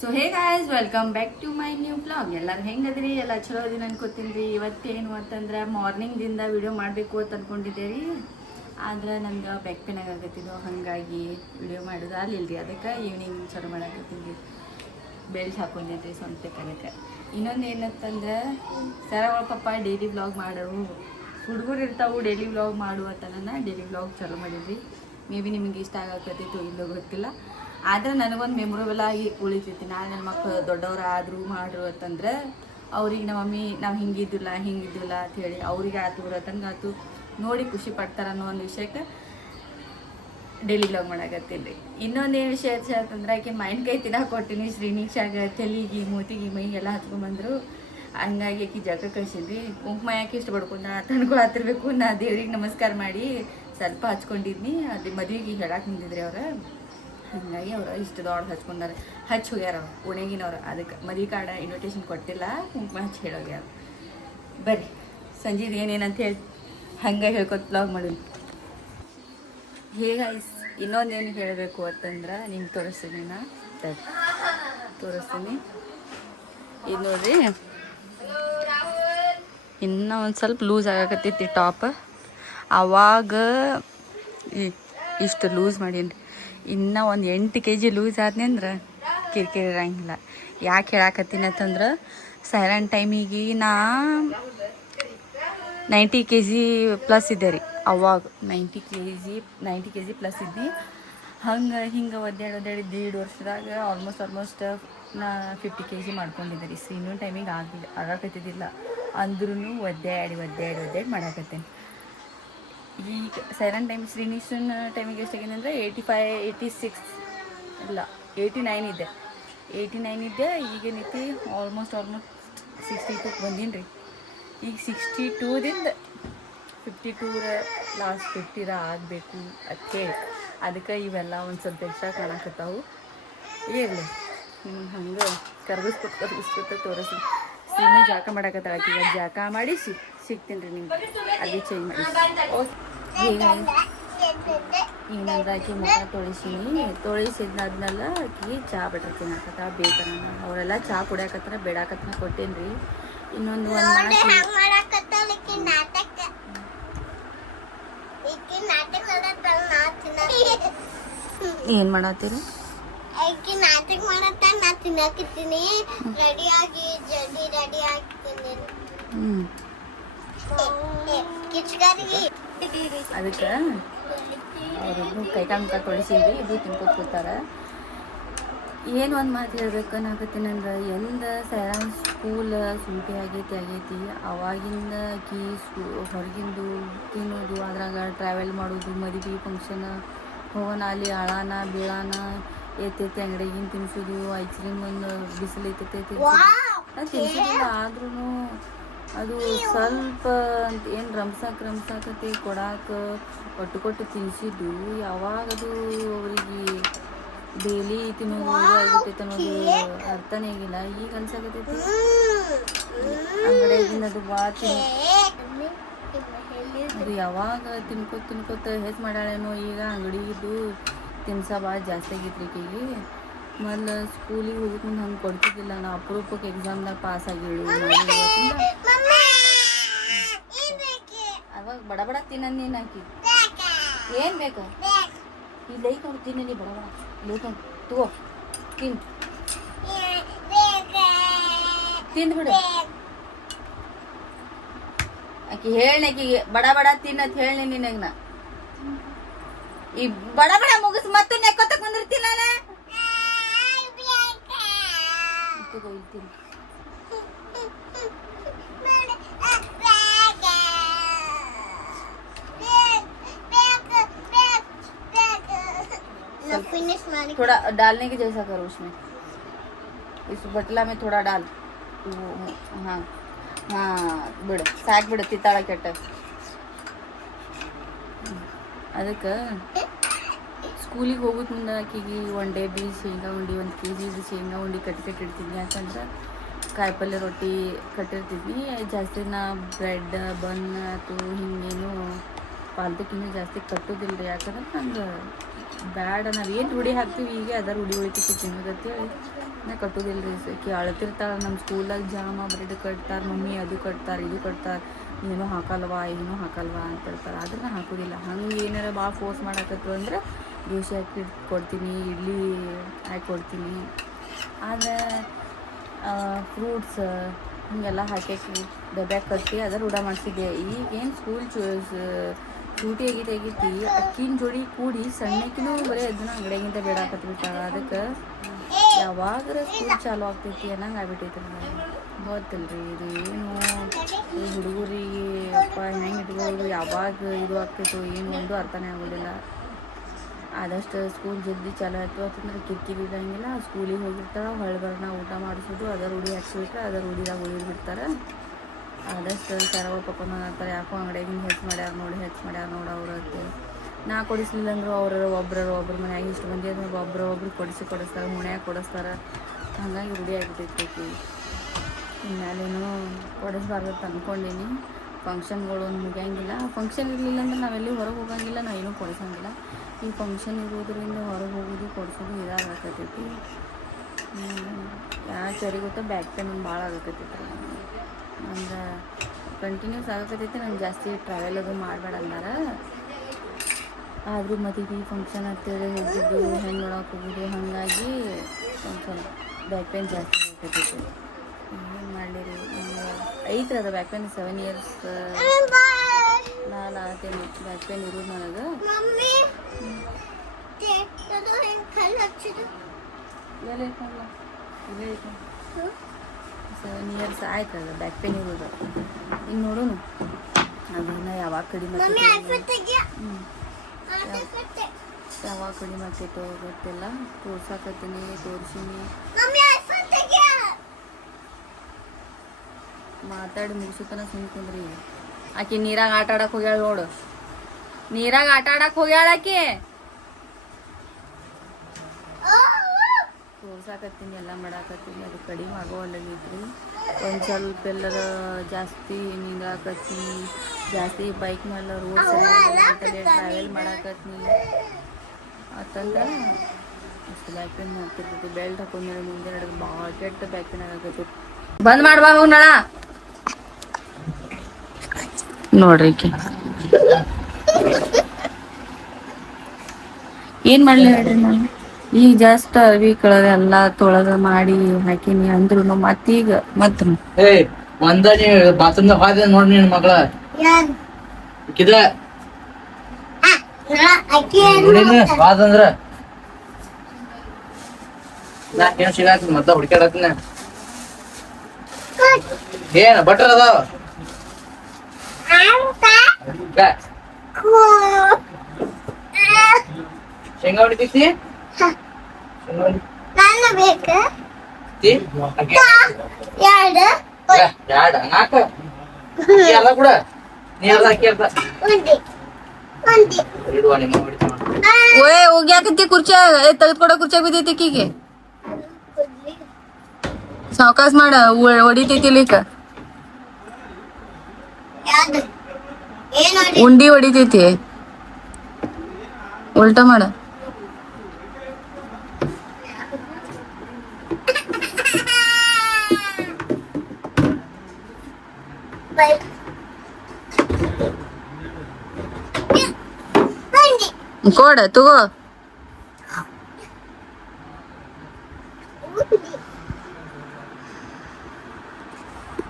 So hey guys welcome back to my new blog. ಎಲ್ಲರೂ ಹೆಂಗದ್ರಿ? ಎಲ್ಲ ಚಲೋ ದಿನ ಅನ್ಕೋತೀನಿ. ಇವತ್ತೇನು ಅಂತಂದ್ರೆ ಮಾರ್ನಿಂಗ್ದಿಂದ ವಿಡಿಯೋ ಮಾಡಬೇಕು ಅಂತ ಅನ್ಕೊಂಡಿದ್ದೆ ರೀ. ಆದ್ರೆ ನಂಗೆ ಬ್ಯಾಕ್ ಪೇನ್ ಆಗತ್ತಿದ್ದು, ಹಾಗಾಗಿ ವಿಡಿಯೋ ಮಾಡೋದು ಆಗಲಿಲ್ಲ ರೀ. ಅದಕ್ಕೆ ಈವ್ನಿಂಗ್ ಚಲೋ ಮಾಡಾಕತ್ತೀನಿ ರೀ. ಬೆಲ್ಟ್ ಹಾಕೊಂಡಿದ್ರಿ ಸ್ವಂತಕ್ಕೆ. ಅದಕ್ಕೆ ಇನ್ನೊಂದು ಏನಂತಂದ್ರೆ ಸರಗಳ ಪಪ್ಪ ಡೈಲಿ ವ್ಲಾಗ್ ಮಾಡೋರು ಹುಡುಗರು ಇರ್ತಾವು, ಡೈಲಿ ವ್ಲಾಗ್ ಮಾಡುವತ್ತನ ಡೈಲಿ ವ್ಲಾಗ್ ಚಲೋ ಮಾಡಿದ್ವಿ. ಮೇ ಬಿ ನಿಮಗೆ ಇಷ್ಟ ಆಗಕತ್ತಿತ್ತು ಇಲ್ಲೋ ಗೊತ್ತಿಲ್ಲ. ಆದರೆ ನನಗೊಂದು ಮೆಮೊರೇಬಲ್ ಆಗಿ ಉಳಿತೈತಿ. ನಾನು ನನ್ನ ಮಕ್ಕಳು ದೊಡ್ಡವರು ಆದರೂ ಮಾಡ್ರು ಅಂತಂದ್ರೆ ಅವ್ರಿಗೆ ನಮ್ಮ ಮಮ್ಮಿ ನಾವು ಹಿಂಗಿದ್ದಿಲ್ಲ ಅಂಥೇಳಿ ಅವ್ರಿಗೆ ಆತು ರತನ್ಗಾತು ನೋಡಿ ಖುಷಿ ಪಡ್ತಾರೆ ಅನ್ನೋ ಒಂದು ವಿಷಯಕ್ಕೆ ಡೈಲಿ ವ್ಲಾಗ್ ಮಾಡಾಕತ್ತೀನಿ ರೀ. ಇನ್ನೊಂದೇನು ವಿಷಯ ಅಂತಂದ್ರೆ ಆಕೆ ಮೈನ್ ಕೈ ತಿನ್ನಕ್ಕೆ ಕೊಟ್ಟಿನಿ. ಶ್ರೀನಿಕ್ಷಾಗ ತಲೆಗೆ ಮೂತಿಗೆ ಮೈಗೆಲ್ಲ ಹಚ್ಕೊಂಡ್ಬಂದರು. ಹಂಗಾಗಿ ಆಕೆ ಜಗ ಕಳ್ಸಿದ್ರಿ. ಕುಂಕುಮ ಯಾಕೆ ಇಷ್ಟ ಪಡ್ಕೊಂಡ ತನಗೂ ಹತ್ತಿರ್ಬೇಕು. ನಾ ದೇವ್ರಿಗೆ ನಮಸ್ಕಾರ ಮಾಡಿ ಸ್ವಲ್ಪ ಹಚ್ಕೊಂಡಿದ್ನಿ. ಅದು ಮದುವೆಗೆ ಹೇಳಕ್ಕೆ ನಿಂತಿದ್ರಿ ಅವ್ರು. ಹಾಗಾಗಿ ಅವ್ರು ಇಷ್ಟು ದೊಡ್ಡ ಹಚ್ಕೊಂಡಾರ, ಹಚ್ಚಿ ಹೋಗ್ಯಾರ ಅವ್ರು ಓಣೆಗಿನವ್ರು. ಅದಕ್ಕೆ ಮದುವೆ ಕಾರ್ಡ ಇನ್ವಿಟೇಷನ್ ಕೊಟ್ಟಿಲ್ಲ, ಕುಂಕುಮ ಹಚ್ಚಿ ಹೇಳೋಗ್ಯಾರ. ಬರ್ರಿ ಸಂಜೆದು ಏನೇನಂತ ಹೇಳಿ ಹಂಗೆ ಹೇಳ್ಕೊತ ವ್ಲಾಗ್ ಮಾಡಿ. ಹೇಗಾಯ್ಸ್ ಇನ್ನೊಂದೇನು ಹೇಳಬೇಕು ಅಂತಂದ್ರೆ ನಿಮ್ಗೆ ತೋರಿಸ್ತೀನಿ. ನಾ ತೋರಿಸ್ತೀನಿ. ಇದು ನೋಡ್ರಿ, ಇನ್ನೂ ಒಂದು ಸ್ವಲ್ಪ ಲೂಸ್ ಆಗಕತ್ತೈತಿ ಟಾಪ್. ಆವಾಗ ಇಷ್ಟು ಲೂಸ್ ಮಾಡೀನಿ. ಇನ್ನೂ ಒಂದು 8 kg ಲೂಸ್ ಆದ್ನಿ ಅಂದ್ರೆ ಕಿರಿಕಿರಿ ಇರಂಗಿಲ್ಲ. ಯಾಕೆ ಹೇಳಾಕತ್ತೀನಿ ಅಂತಂದ್ರೆ ಸೈರನ್ ಟೈಮಿಗೆ ನಾ 90 kg ಪ್ಲಸ್ ಇದ್ದೆ ರೀ. ಅವಾಗ 90 kg ಪ್ಲಸ್ ಇದ್ದಿ. ಹಿಂಗೆ ಒದ್ದಾಡಿ 1.5 ವರ್ಷದಾಗ ಆಲ್ಮೋಸ್ಟ್ ನಾ 50 kg ಮಾಡ್ಕೊಂಡಿದ್ದೆ ರೀ. ಇನ್ನೊಂದು ಟೈಮಿಗೆ ಆಗಕತ್ತಿದ್ದಿಲ್ಲ ಅಂದ್ರೂ ಒದ್ದಾಡಿ ಮಾಡಾಕತ್ತೇನೆ. ಈಗ ಸೈರನ್ ಟೈಮ್ ಶ್ರೀನಿಶ್ವರನ ಟೈಮಿಗೆ ಎಷ್ಟಾಗಿದೆ ಅಂದರೆ 86 ಇಲ್ಲ 89 ಇದೆ. 89 ಇದ್ದೆ. ಈಗೇನೈತಿ ಆಲ್ಮೋಸ್ಟ್ 62 ಬಂದೀನಿ ರೀ. ಈಗ 62ದಿಂದ 52 ಲಾಸ್ಟ್ 50 ಆಗಬೇಕು ಅಂತ ಹೇಳಿ ಅದಕ್ಕೆ ಇವೆಲ್ಲ ಒಂದು ಸ್ವಲ್ಪ ಎಕ್ಸ್ಟ್ರಾ ಕಾಣಕತ್ತಾವು. ಇರಲಿ ಹಂಗೆ ಕರ್ಗಿಸ್ಕೊತ ತೋರಿಸಿ. ಸೀಮೆ ಜಾಕ ಮಾಡಕತ್ತಾಳ. ಈಗ ಜಾಕ ಮಾಡಿ ಸಿಗ್ತೀನಿ ರೀ ನಿಮ್ಗೆ. ಅದೇ ಚೇಂಜ್ ಮಾಡಿ ಏನಂದ್ರೆ ಆಕಿ ಮುಖ ತೊಳಿಸಿದ್ನಾದ್ಮೇಲೆ ಆಕಿ ಚಹಾ ಬಿಟ್ರೆ ತಿನ್ನಕತ್ತ ಬೇಕನ. ಅವರೆಲ್ಲ ಚಹಾ ಕುಡಿಯಾಕತ್ತಾರ, ಬೇಡಾಕತ್ತನ ಕೊಟ್ಟೇನಿ ರೀ. ಇನ್ನೊಂದು ಏನು ಮಾಡತ್ತೀರಿ? ಅದಕ್ಕೆ ಅವರಿಬ್ರು ಕೈಕಾಲು ಮುಖ ತೊಳಿಸಿದ್ವಿ. ಇದು ತಿನ್ಕೋತ ಕೂತಾರೆ. ಏನು ಒಂದು ಮಾತು ಹೇಳ್ಬೇಕು ಅನ್ನಕತ್ತೀನಂದ್ರೆ ಎಂದ ಸೈರನ್ ಸ್ಕೂಲ್ ಸೂಟಿ ಆಗೈತಿ ಅವಾಗಿಂದ ಆಕಿ ಹೊರಗಿಂದು ತಿನ್ನೋದು, ಅದ್ರಾಗ ಟ್ರಾವೆಲ್ ಮಾಡೋದು, ಮದುವೆ ಫಂಕ್ಷನ್ ಹೋಗೋಣ, ಅಲ್ಲಿ ಅಳಾನ ಬೀಳಾನ ಎತ್ತೈತಿ ಅಂಗಡಿಗಿನ ತಿನ್ಸೋದು, ಐಸ್ ಕ್ರೀಮ್ ಒಂದು ಬಿಸಿಲು ಐತೈತಿ ತಿನ್ಸೋದಿಲ್ಲ. ಆದ್ರೂ ಅದು ಸ್ವಲ್ಪ ಏನು ರಂಸಾಕತಿ ಕೊಡಾಕ ಕೊಟ್ಟು ತಿನ್ನಿಸಿದ್ದು. ಯಾವಾಗದು ಅವರಿಗೆ ಡೈಲಿ ತಿನ್ನೋದು ಆಗಿರ್ತೈತೆ ಅನ್ನೋದು ಅರ್ಥನೇ ಆಗಿಲ್ಲ. ಈಗ ಅನ್ಸಾಕತ್ತೈತಿ ಅಂಗಡಿಯಾಗಿನ ಅದು ಅದು ಯಾವಾಗ ತಿನ್ಕೋತ ಹೆಚ್ಚು ಮಾಡ್ಯಾಳೇನೋ. ಈಗ ಅಂಗಡಿಗಿದ್ದು ತಿನ್ಸ ಭಾಳ ಜಾಸ್ತಿ ಆಗೈತ್ರಿ ಈಕೆಗೆ. ಮೊದಲು ಸ್ಕೂಲಿಗೆ ಹೋಗೋದು ಮುಂದೆ ಹಂಗೆ ಕೊಡ್ತಿದ್ದಿಲ್ಲ. ನಾವು ಅಪರೂಪಕ್ಕೆ ಎಕ್ಸಾಮ್ದಾಗ ಪಾಸ್ ಆಗಿಳು. ಅವಾಗ ಬಡ ತಿನ್ನೋದು ನೀನು ಹಾಕಿ ಏನು ಬೇಕು ಇಲ್ಲಿ ಐಕೊಂಡು ತಿನ್ನಿ. ಬಡ ಲೈಕೊಂಡು ತಗೋ ತಿಂದ್ಬಿಡು. ಆಕಿ ಹೇಳಿ ಆಕಿಗೆ ಬಡ ತಿನ್ನತ್ ಹೇಳಿ ನಿನಗೆ. ನಾ ಈ ಬಡ ಮುಗಿಸ್ ಮತ್ತೆ ನೆಕ್ಕೋತ ಕುಂದಿರ್ತಿಲ್ಲ. थोड़ा डालने की जैसा करो उसमें, इस बटला में थोड़ा डाल. हाँ ಬಿಡು ಸಾಕು ಬಿಡು ತಿತ್ತಾಳ ಕೆಟ್ಟ. ಅದಕ್ಕೆ ಸ್ಕೂಲಿಗೆ ಹೋಗೋದು ಮುಂದೆ ಆಕಿಗೆ 1 day ಶೇಂಗಾ ಉಂಡಿ 1 kg ಶೇಂಗಾ ಉಂಡಿ ಕಟ್ಟಿಟ್ಟಿರ್ತಿದ್ವಿ. ಯಾಕಂದ್ರೆ ಕಾಯಿಪಲ್ಯ ರೊಟ್ಟಿ ಕಟ್ಟಿರ್ತಿದ್ವಿ. ಜಾಸ್ತಿ ನಾ ಬ್ರೆಡ್ ಬನ್ ಆಯ್ತು ಹಿಂಗೇನು ಪಾಲ್ತಕ್ಕಿನ್ನೂ ಜಾಸ್ತಿ ಕಟ್ಟೋದಿಲ್ಲ ರೀ. ಯಾಕಂದ್ರೆ ನಂಗೆ ಬ್ಯಾಡ, ನಾವು ಏನು ರೂಢಿ ಹಾಕ್ತೀವಿ ಈಗ ಅದರ ರೂಢಿ ಉಳಿತೈತಿ ತಿನ್ನೋದಂತೇಳಿ ನಾ ಕಟ್ಟೋದಿಲ್ಲ ರೀ ಆಕಿ ಅಳ್ತಿರ್ತಾಳೆ. ನಮ್ಮ ಸ್ಕೂಲಾಗ ಜಾಮ ಬ್ರೆಡ್ ಕಟ್ತಾರೆ ಮಮ್ಮಿ, ಅದು ಕಟ್ತಾರೆ ಇದು ಕಟ್ತಾರೆ, ಏನೂ ಹಾಕಲ್ವಾ ಅಂತಿರ್ತಾರೆ. ಆದ್ರೆ ನಾ ಹಾಕೋದಿಲ್ಲ. ಹಂಗೆ ಏನಾರ ಭಾಳ ಫೋರ್ಸ್ ಮಾಡಾಕತ್ತು ಅಂದ್ರೆ ದೋಸೆ ಹಾಕಿ ಕೊಡ್ತೀನಿ, ಇಡ್ಲಿ ಹಾಕಿ ಕೊಡ್ತೀನಿ. ಆದರೆ ಫ್ರೂಟ್ಸ್ ಹೀಗೆಲ್ಲ ಹಾಕಿ ಡಬ್ಯಾಗ ಕಟ್ಟಿ ಅದರ ರೂಢ ಮಾಡಿಸಿದ್ದೆ. ಈಗೇನು ಸ್ಕೂಲ್ ಚೂಟಿ ಆಗೈತಿ ಅಕ್ಕಿನ ಜೋಡಿ ಕೂಡಿ ಸಣ್ಣಕ್ಕಿನೂ ಬರೀ ಅದನ್ನ ಅಂಗಡಿಯಾಗಿಂತ ಬೇಡಾಕತ್ಬಿಟ್ಟಾಳ. ಅದಕ್ಕೆ ಯಾವಾಗರ ಸ್ಕೂಲ್ ಚಾಲು ಆಗ್ತೈತಿ ಅನ್ನಂಗೆ ಆಗ್ಬಿಟ್ಟೈತಿ ನನಗೆ. ಗೊತ್ತಿಲ್ಲ ರೀ ಇದು ಏನು ಈ ಹುಡುಗರಿಗೆ ಅಪ್ಪ ಹೆಂಗೆ ಇಟ್ಕೊಳ್ಳೋದು, ಯಾವಾಗ ಇದು ಆಗ್ತೈತೋ ಏನು ಒಂದು ಅರ್ಥನೇ ಆಗೋದಿಲ್ಲ. ಆದಷ್ಟು ಸ್ಕೂಲ್ ಜಲ್ದಿ ಚಾಲು ಆಯ್ತು ಅಂತಂದ್ರೆ ಕಿರಿಕಿರಿ ಇರೋಂಗಿಲ್ಲ. ಸ್ಕೂಲಿಗೆ ಹೋಗಿರ್ತಾಳೆ, ಹೊಳ್ಳಿ ಬರೋಣ ಊಟ ಮಾಡಿಸೋದು, ಅದರ ರೂಢಿ ಹಾಕ್ಸ್ಬಿಟ್ರೆ ಅದರ ರೂಢಿದಾಗ ಉಳಿದ್ಬಿಡ್ತಾರೆ. ಆದಷ್ಟು ಸರವ ಪಪ್ಪನ ಅಂತಾರೆ, ಯಾಕೋ ಅಂಗಡಿಯಾಗಿಂದ ಹೆಚ್ಚು ಮಾಡ್ಯಾರ ನೋಡಿ ಅವ್ರು ಅಂತೇಳಿ. ನಾ ಕೊಡಿಸ್ಲಿಲ್ಲ ಅಂದರು ಒಬ್ಬರ ಮನ್ಯಾಗ ಇಷ್ಟು ಮಂದಿ ಅಂದ್ರೆ ಒಬ್ರು ಕೊಡಿಸ್ತಾರೆ, ಹುಣ್ಯಾಗ ಕೊಡಿಸ್ತಾರೆ. ಹಾಗಾಗಿ ರೂಢಿ ಆಗಿಬಿಟ್ಟೈತಿ. ಇನ್ಮೇಲೇನು ಕೊಡಿಸ್ಬಾರ್ದು ಅಂತ ಅಂದ್ಕೊಂಡೀನಿ. ಫಂಕ್ಷನ್ಗಳು ಮುಗಿಯಂಗಿಲ್ಲ. ಫಂಕ್ಷನ್ ಇರಲಿಲ್ಲ ಅಂದ್ರೆ ನಾವೆಲ್ಲಿ ಹೊರಗೆ ಹೋಗಂಗಿಲ್ಲ, ನಾವು ಏನೂ ಕೊಡಿಸಂಗಿಲ್ಲ. ಈ ಫಂಕ್ಷನ್ ಇರೋದ್ರಿಂದ ಹೊರಗೆ ಹೋಗೋದು ಕೊಡಿಸೋದು ಇದಾಗತ್ತೈತಿ. ಯಾಕೆ ಯಾರಿಗೆ ಗೊತ್ತಾ ಬ್ಯಾಕ್ ಪೇನ್ ಒಂದು ಭಾಳ ಆಗಕತ್ತೈತಿ. ಅಂದ್ರೆ ಕಂಟಿನ್ಯೂಸ್ ಆಗಕತ್ತೈತಿ. ನಾನು ಜಾಸ್ತಿ ಟ್ರಾವೆಲ್ ಅದು ಮಾಡಬೇಡ ಅಂದಾರ. ಆದರೂ ಮದುವೆ ಫಂಕ್ಷನ್ ಅಂತೇಳಿ ಹೋಗಿದ್ದು, ಹೆಣ್ಣು ನೋಡೋಕೆ ಹೋಗೋದು, ಹಾಗಾಗಿ ಒಂದು ಸ್ವಲ್ಪ ಬ್ಯಾಕ್ ಪೇನ್ ಜಾಸ್ತಿ ಆಗಕತ್ತೈತಿ. ಏನು ಮಾಡಲಿರಿ, ಐತ್ರಿ ಅದು ಬ್ಯಾಕ್ ಪೇನ್ 7 years ನಾನು ಆತೇನೆ ಬ್ಯಾಕ್ ಪೇನ್ ಇರೋದು ನನಗೆ. ಇಲ್ಲೇ ಐತಲ್ಲ, ಇಲ್ಲೇ ಐತೆ. 7 years ಆಯ್ತು ಅದು ಬ್ಯಾಕ್ ಪೇನ್ ಇರೋದು. ಇನ್ನು ನೋಡೋಣ ಅದನ್ನ ಯಾವಾಗ ಕಡಿಮೆ ಯಾವಾಗ ಕಡಿಮೆ ಆಗ್ತೈತೋ ಗೊತ್ತಿಲ್ಲ. ತೋರ್ಸಾಕತ್ತೀನಿ, ತೋರಿಸೀನಿ. ಮಾತಾಡಿ ಮುಗಿಸುತ್ತಾನ ಸುಮ್ಕೊಂಡ್ರಿ. ಆಕೆ ನೀರಾಗ ಆಟ ಆಡಕ್ಕೆ ಹೋಗ್ಯಾಳ ನೋಡು, ನೀರಾಗ ಆಟ ಆಡಕ್ಕೆ ಹೋಗ್ಯಾಳ ಆಕೆ. ತೋರ್ಸಾಕತ್ತೀನಿ, ಎಲ್ಲ ಮಾಡಾಕತ್ತೀನಿ. ಅದು ಕಡಿಮೆ ಆಗೋವಲ್ಲಾಗೈತ್ರಿ. ಒಂದು ಸ್ವಲ್ಪ ಎಲ್ಲರ ಜಾಸ್ತಿ ನಿಂದ್ರಾಕತ್ತೀನಿ, ಜಾಸ್ತಿ ಬೈಕ್ ಮೇಲೆ ರೋಡ್ ಸರಿ ಟ್ರಾವೆಲ್ ಮಾಡಾಕತ್ತೀನಿ ಅಂತಂದ್ರೆ ಅಷ್ಟು ಬ್ಯಾಕ್ ಪೇನ್ ಆಗ್ತಿರ್ತೈತಿ. ಬೆಲ್ಟ್ ಹಾಕೊಂಡ್ಮೇಲೆ ಮುಂದೆ ನಡೆದು ಭಾಳ ಕೆಟ್ಟ ಬ್ಯಾಕ್ ಪೇನ್ ಆಗಕತ್ತೈತಿ. ಬಂದ್ ಮಾಡ್ಬಾ ಹೋಗ್ ನಳ ನೋಡ್ರಿ. ಏನ್ ಮಾಡ್ಲಿ ಹೇಳ್ರಿ, ನಾನು ಈಗ ಜಾಸ್ತಿ ಅರ್ವಿ ಕಳದ ಎಲ್ಲ ತೊಳೆದ ಮಾಡಿ ಹಾಕಿನಿ ಅಂದ್ರು ಮತ್ತೀಗ ಒಂದ ಬಾತ್ರೂಮ್ ಹೋದ ನೋಡಿ ನಿನ್ ಮಗಳ ಹೋದಂದ್ರ ನಾಕೇನ್ ಸಿಗಾಕ ಮತ್ತ ಹುಡ್ಕ್ಯಾಡತ್ನ ಏನ ಬಟ್ರ ಅದಾವ ಶೇಂಗಾ ಹೊಡಿತೈತಿ ಎಲ್ಲ ಕೂಡ ನೀ ಎಲ್ಲ ಹಾಕಿ ಹೋಗ್ಯಾಕತ್ತಿ ಕುರ್ಚಿ ತೆಗೆದ್ಕೊಡೋ ಕುರ್ಚಿಯಾಗ ಬಿದ್ದೈತಿ ಕೀಗೆ ಸಾವಕಾಶ ಮಾಡ ಹೊಡಿತೈತಿ ಲೀಕ ಉಂಡಿ ಹೊಡಿತೈತಿ ಉಲ್ಟಾ ಮಾಡ ಕೊಡ ತಗೋ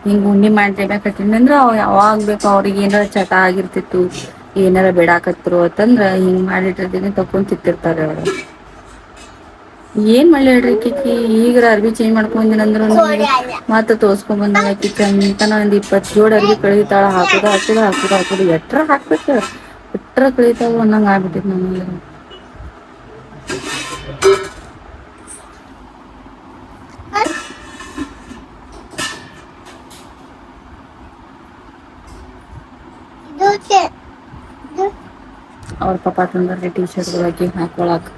ಹಿಂಗ ಉಂಡಿ ಮಾಡ್ತೇಬೇಕಂದ್ರೆ ಅವ್ ಯಾವಾಗ ಬೇಕು ಅವ್ರಿಗೆ ಏನಾರ ಚಟ ಆಗಿರ್ತಿತ್ತು ಏನಾರ ಬಿಡಾಕತ್ರು ಅಂತಂದ್ರ ಹಿಂಗ್ ಮಾಡಿಟ್ಟಿರ್ತೀನಿ ತಕೊಂಡ್ ತಿಂತಿರ್ತಾರೆ ಅವ್ರು. ಏನ್ ಮಾಡ್ಲಿ ಹೇಳ್ರಿ ಕಿಕ್ಕಿ ಈಗರ ಅರ್ಬಿ ಚೇಂಜ್ ಮಾಡ್ಕೊಂದಿನಂದ್ರ ಮತ್ತ ತೋರ್ಸ್ಕೊಂಡ್ ಬಂದಾಗ ಚಂತನ ಒಂದ್ 20 ಜೋಡ್ ಅರ್ಬಿ ಕಳೀತಾಳ. ಹಾಕುದು ಎಟ್ರ ಹಾಕ್ಬೇಕು ಎಟ್ರ ಕಳೀತಾವ ಅನ್ನಂಗ ಆಗ್ಬಿಟ್ಟಿದ್ ನಮಗೆ. ಅವ್ರ ಪಾಪ ತಂದ್ರೆ ಟೀ ಶರ್ಟ್ಗಳಾಕಿ ಹಾಕೊಳಕ್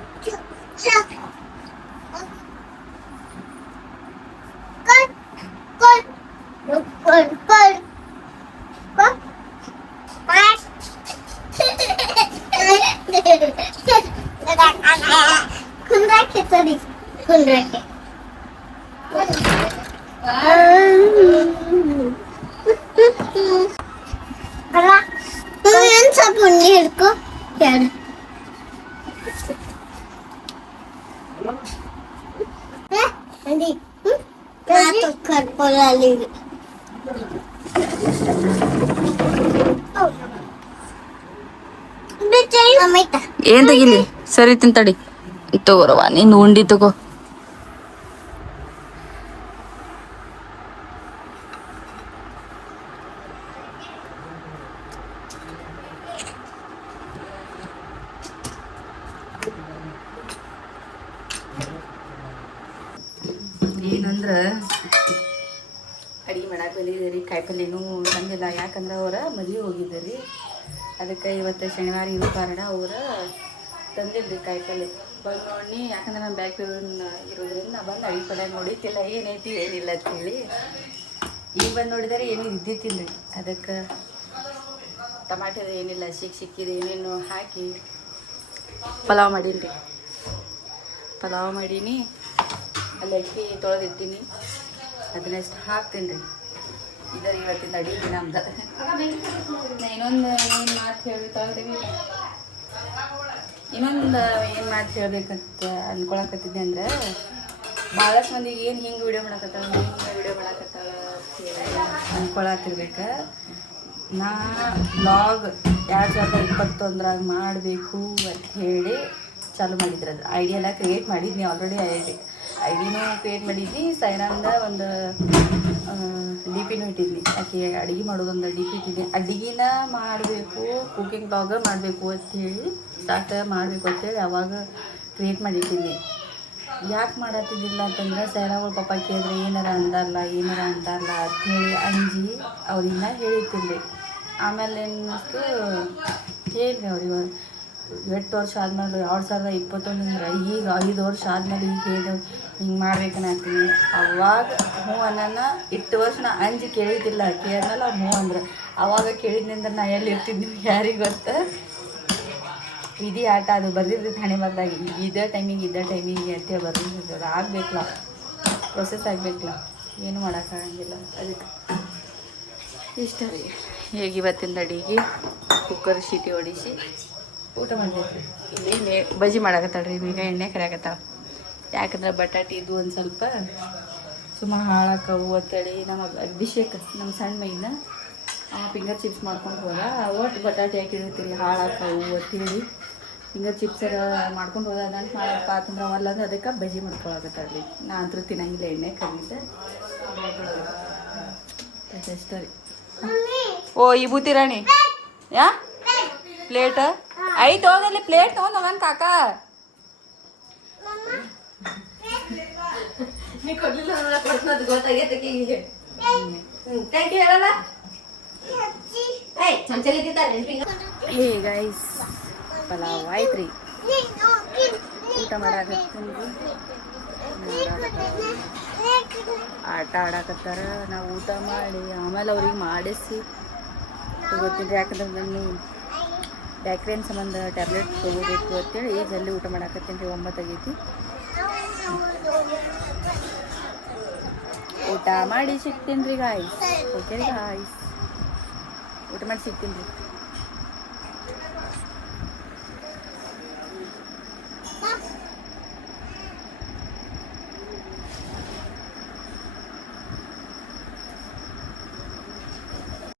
ಏನ್ ತೆಗಿಲಿ ಸರಿ ತಿಂತಡಿ ತಗೋರವ ನೀನು ಉಂಡಿ ತಗೋ. ಏನಂದ್ರೆ ಅಡಿಗೆ ಮಾಡಕ್ಕೆ ಬಂದಿದ್ದೀರಿ, ಕಾಯಿಪಲ್ಯನೂ ತಂದಿಲ್ಲ. ಯಾಕಂದ್ರೆ ಅವರ ಮದುವೆ ಹೋಗಿದ್ದೀರಿ, ಅದಕ್ಕೆ ಇವತ್ತು ಶನಿವಾರ ಇರೋ ಕಾರಣ ಅವ್ರು ತಂದಿಲ್ರಿ ಕಾಯಿಪಲ್ಯ. ಬಂದು ನೋಡಿ, ಯಾಕಂದ್ರೆ ನಾನು ಬ್ಯಾಕ್ ಇರೋದ್ರಿಂದ ನಾ ಬಂದು ಅಡಿಗೆ ಪಲ್ಯ ನೋಡಿತ್ತಿಲ್ಲ ಏನೈತಿ ಏನಿಲ್ಲ ಅಂತೇಳಿ. ಈಗ ಬಂದು ನೋಡಿದರೆ ಏನೂ ಇದ್ದಿತ್ತಿಲ್ಲ ರೀ. ಅದಕ್ಕೆ ಟಮಾಟದ ಏನಿಲ್ಲ ಸಿಕ್ಕಿದೆ ಏನೇನು ಹಾಕಿ ಪಲಾವ್ ಮಾಡೀನಿ ರೀ. ಪಲಾವ್ ಮಾಡೀನಿ, ಅಲ್ಲಿ ಅಕ್ಕಿ ತೊಳೆದಿರ್ತೀನಿ, ಅದನ್ನೆಷ್ಟು ಹಾಕ್ತೀನಿ ರೀ. ಇದರ ಇವತ್ತಿನ ಅಡಿಗೆ ನಮ್ದು. ಇನ್ನೊಂದು ಏನು ಮಾತು ಹೇಳ್ಬೇಕಾದ್ರೆ ಏನು ಮಾತು ಹೇಳ್ಬೇಕಂತ ಅನ್ಕೊಳಕತ್ತಿದ್ದೆ ಅಂದ್ರೆ, ಭಾಳಷ್ಟು ಮಂದಿಗೆ ಏನು ಹಿಂಗೆ ವಿಡಿಯೋ ಮಾಡಕತ್ತಾಳ ಅನ್ಕೊಳತ್ತಿರ್ಬೇಕು. ನಾ ವ್ಲಾಗ್ 2021ರಾಗ ಮಾಡಬೇಕು ಅಂತ ಹೇಳಿ ಚಾಲು ಮಾಡಿದ್ರದು. ಐಡಿಯಾ ಎಲ್ಲ ಕ್ರಿಯೇಟ್ ಮಾಡಿದ್ನಿ ಆಲ್ರೆಡಿ. ಐಡಿನೂ ಕ್ರಿಯೇಟ್ ಮಾಡಿದ್ನಿ, ಸೈನಾಂದ ಒಂದು ಡಿ ಪಿನೂ ಇಟ್ಟಿದ್ನಿ. ಆಕೆ ಅಡುಗೆ ಮಾಡೋದೊಂದು ಡಿ ಪಿ ಇಟ್ಟಿದ್ನಿ. ಅಡುಗೆನ ಮಾಡಬೇಕು, ಕುಕಿಂಗ್ ಬ್ಲಾಗ ಮಾಡಬೇಕು ಅಂಥೇಳಿ ಸ್ಟಾರ್ಟ್ ಮಾಡಬೇಕು ಅಂಥೇಳಿ ಅವಾಗ ಕ್ರಿಯೇಟ್ ಮಾಡಿಟ್ಟಿದ್ನಿ. ಯಾಕೆ ಮಾಡತ್ತಿದ್ದಿಲ್ಲ ಅಂತಂದ್ರೆ, ಸೈನಾಗಳು ಪಾಪ ಕೇಳಿದ್ರೆ ಏನಾರ ಅಂತಾರಲ್ಲ ಅಂಥೇಳಿ ಅಂಜಿ ಅವ್ರಿನ್ನ ಹೇಳಿರ್ತಿರ್ಲಿ. ಆಮೇಲೆ ಏನಿಸ್ತು ಹೇಳ್ರಿ ಅವ್ರಿಗೆ 8 ವರ್ಷ ಆದ್ಮೇಲೆ 2021 ಈಗ 5 ವರ್ಷ ಆದ್ಮೇಲೆ ಈಗ ಹೇಳಿ ಹಿಂಗೆ ಮಾಡ್ಬೇಕನ್ನತ್ತೀನಿ. ಅವಾಗ ಹ್ಞೂ ಅನ್ನೋಣ 8 ವರ್ಷ ನಾ ಅಂಜಿ ಕೇಳಿದ್ದಿಲ್ಲ. ಕೇಳಿದ್ಮೇಲೆ ಅವ್ರು ಹ್ಞೂ ಅಂದ್ರೆ ಅವಾಗ ಕೇಳಿದ್ನಿಂದ್ರೆ ನಾ ಎಲ್ಲಿ ಇರ್ತಿದ್ವಿ ಯಾರಿಗೆ ಗೊತ್ತ. ವಿಧಿ ಆಟ ಅದು ಬರ್ದಿರ್ತೈತೆ ಹಣೆ ಬರ್ದಾಗ. ಇದೇ ಟೈಮಿಗೆ ಅಂತೇಳಿ ಬರ್ದಿರ್ತೈತೆ. ಅದು ಆಗಬೇಕಲ್ಲ, ಪ್ರೊಸೆಸ್ ಆಗಬೇಕಲ್ಲ, ಏನು ಮಾಡೋಕ್ಕಾಗಂಗಿಲ್ಲ. ಅದಕ್ಕೆ ಇಷ್ಟ ರೀ. ಹೇಗೆ ಇವತ್ತಿಂದ ಅಡಿಗೆ ಕುಕ್ಕರ್ ಶೀಟಿ ಹೊಡಿಸಿ ಊಟ ಮಾಡಬೇಕು. ಇಲ್ಲಿ ಬಜ್ಜಿ ಮಾಡಾಕತ್ತಾಳ್ರಿ, ಈಗ ಎಣ್ಣೆ ಕರಿಯಾಕತ್ತಾಳ. ಯಾಕಂದ್ರೆ ಬಟಾಟಿ ಇದು ಒಂದು ಸ್ವಲ್ಪ ಸುಮಾರು ಹಾಳಾಕವು ಅಂತೇಳಿ ನಮ್ಮ ಅಭಿಷೇಕ್, ನಮ್ಮ ಸಣ್ಣ ಮೈನ ಫಿಂಗರ್ ಚಿಪ್ಸ್ ಮಾಡ್ಕೊಂಡು ಹೋದ. ಒಟ್ಟು ಬಟಾಟಿ ಹಾಕಿರ್ತೀರಿ ಹಾಳಾಕವು ಅಂತೇಳಿ ಫಿಂಗರ್ ಚಿಪ್ಸರ ಮಾಡ್ಕೊಂಡು ಹೋದ. ಅದಂತ ಮಾಡಪ್ಪ ಅಂತಂದ್ರೆ ಅವಲ್ಲ ಅಂದ್ರೆ ಅದಕ್ಕೆ ಬಜ್ಜಿ ಮಾಡ್ಕೊಳಕತ್ತಾಳ್ರಿ. ನಾ ಅಂತೂ ತಿನ್ನಂಗಿಲ್ಲ ಎಣ್ಣೆ ಕರಿದ ಅಷ್ಟೇ ರೀ. ಓ ಈ ಬೂತಿ ರಾಣಿ ಯಾ ಪ್ಲೇಟ್ ಐತೆ ಹೋಗಲ್ಲಿ, ಪ್ಲೇಟ್ ತೊಗೊಂಡು ಹೋಗನ್ ಕಾಕ. ನೀ ಕೊಡ್ಲಿಲ್ಲ ಅದು ಗೊತ್ತಾಗೈತೆ ಈಗ. ಥ್ಯಾಂಕ್ ಯು ಹೇಳಲ್ಲ. ಹೇ ಗೈಸ್, ಪಲಾವ್ ಆಯ್ತು ರೀ. ಊಟ ಮಾಡಾಕತ್ತೀನಿ. ಆಟ ಆಡಾಕತ್ತಾರ. ನಾವು ಊಟ ಮಾಡಿ ಆಮೇಲೆ ಅವ್ರಿಗೆ ಮಾಡಿಸಿ ತಗೋತೀನಿ. ಯಾಕಂದ್ರೆ ನಾನು ಬ್ಯಾಕ್ರೇನ್ ಸಂಬಂಧ ಟ್ಯಾಬ್ಲೆಟ್ ತೊಗೋಬೇಕು ಅಂತೇಳಿ ಜಲ್ದಿ ಊಟ ಮಾಡಾಕತ್ತೀನಿ ರೀ. 9 ಆಗೈತಿ. ಊಟ ಮಾಡಿ ಸಿಗ್ತೀನಿ ರೀ ಗಾಯ್ಸ್. ಓಕೆ ರೀ ಗಾಯ್ಸ್, ಊಟ ಮಾಡಿ ಸಿಗ್ತೀನಿ ರೀ.